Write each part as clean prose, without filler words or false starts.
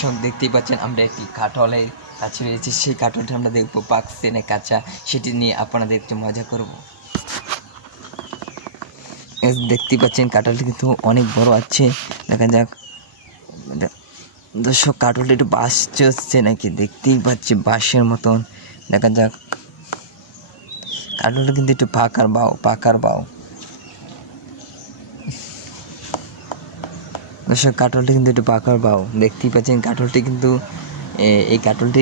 দর্শক দেখতেই পাচ্ছেন আমরা একটি কাঁঠালের কাছে রয়েছি, সেই কাঁঠালটা আমরা দেখবো পাকছে না কাঁচা, সেটি নিয়ে আপনাদের একটু মজা করব। দেখতেই পাচ্ছেন কাঁঠালটি কিন্তু অনেক বড় আছে, দেখা যাক। দর্শক কাঁঠালটা একটু বাঁশ চলছে নাকি, দেখতেই পাচ্ছি বাঁশের মতন, দেখা যাক। কাঁঠালটা কিন্তু একটু পাকার বাও। দর্শক কাঁঠালটি কিন্তু একটু পাকার বাও, দেখতেই পাচ্ছেন কাঁঠালটি কিন্তু এই কাঁঠালটি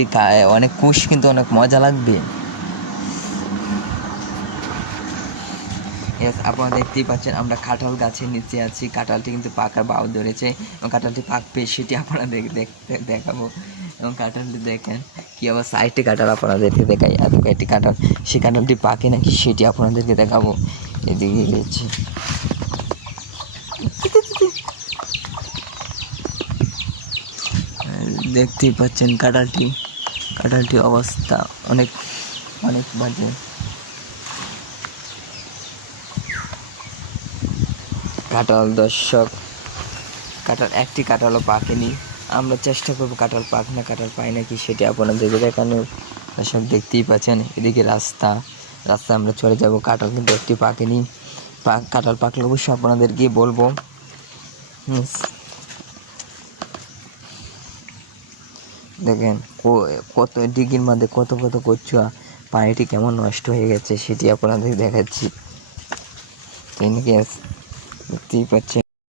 অনেক কুশ, কিন্তু অনেক মজা লাগবে। আপনারা দেখতেই পাচ্ছেন আমরা কাঁঠাল গাছের নিচে আছি, কাঁঠালটি কিন্তু পাকার বাও ধরেছে এবং কাঁঠালটি পাকবে সেটি আপনাদের দেখাবো। এবং কাঁঠালটি দেখেন কি আবার সাইডে কাঁঠাল আপনাদেরকে দেখাই, এত কয়েকটি কাঁঠাল, সেই কাঁঠালটি পাকে নাকি সেটি আপনাদেরকে দেখাবো। এদিকে গেছি, দেখতেই পাচ্ছেন কাঁঠালটি অবস্থা অনেক অনেক বাজে। কাঁঠাল দর্শক, একটি কাঁঠালও পাকেনি। আমরা চেষ্টা করবো কাঁঠাল পাক না কাঁঠাল পাই নাকি সেটি আপনাদেরকে দেখানোর। দর্শক দেখতেই পাচ্ছেন এদিকে রাস্তায় আমরা চলে যাব। কাঁঠাল কিন্তু একটি পাকেনি, কাঁঠাল পাকলে অবশ্যই আপনাদেরকে বলবো। দেখেন কত ডিগির মধ্যে কত কচুয়া, পানিটি কেমন নষ্ট হয়ে গেছে সেটি আপনাদের দেখাচ্ছি। দেখতেই পাচ্ছেন।